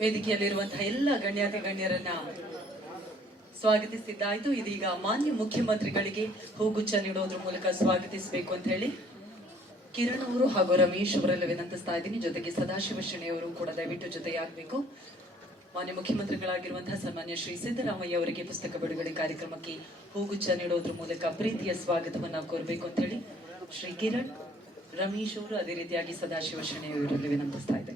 ವೇದಿಕೆಯಲ್ಲಿರುವಂತಹ ಎಲ್ಲ ಗಣ್ಯಾತಿ ಗಣ್ಯರನ್ನ ಸ್ವಾಗತಿಸಿದ್ದಾಯ್ತು. ಇದೀಗ ಮಾನ್ಯ ಮುಖ್ಯಮಂತ್ರಿಗಳಿಗೆ ಹೂಗುಚ್ಛ ನೀಡೋದ್ರ ಮೂಲಕ ಸ್ವಾಗತಿಸಬೇಕು ಅಂತ ಹೇಳಿ ಕಿರಣ್ ಅವರು ಹಾಗೂ ರಮೇಶ್ ಅವರೆಲ್ಲ ವಿನಂತಿಸ್ತಾ ಇದ್ದೀನಿ. ಜೊತೆಗೆ ಸದಾಶಿವ ಶೆಣೆಯವರು ಕೂಡ ದಯವಿಟ್ಟು ಜೊತೆಯಾಗಬೇಕು. ಮಾನ್ಯ ಮುಖ್ಯಮಂತ್ರಿಗಳಾಗಿರುವಂತಹ ಸನ್ಮಾನ್ಯ ಶ್ರೀ ಸಿದ್ದರಾಮಯ್ಯ ಅವರಿಗೆ ಪುಸ್ತಕ ಬಿಡುಗಡೆ ಕಾರ್ಯಕ್ರಮಕ್ಕೆ ಹೂಗುಚ್ಛ ನೀಡೋದ್ರ ಮೂಲಕ ಪ್ರೀತಿಯ ಸ್ವಾಗತವನ್ನ ಕೋರಬೇಕು ಅಂತ ಹೇಳಿ ಶ್ರೀ ಕಿರಣ್, ರಮೇಶ್ ಅವರು, ಅದೇ ರೀತಿಯಾಗಿ ಸದಾಶಿವ ಶೆಣೆಯವರಲ್ಲಿ ವಿನಂತಿಸ್ತಾ ಇದ್ದಾರೆ.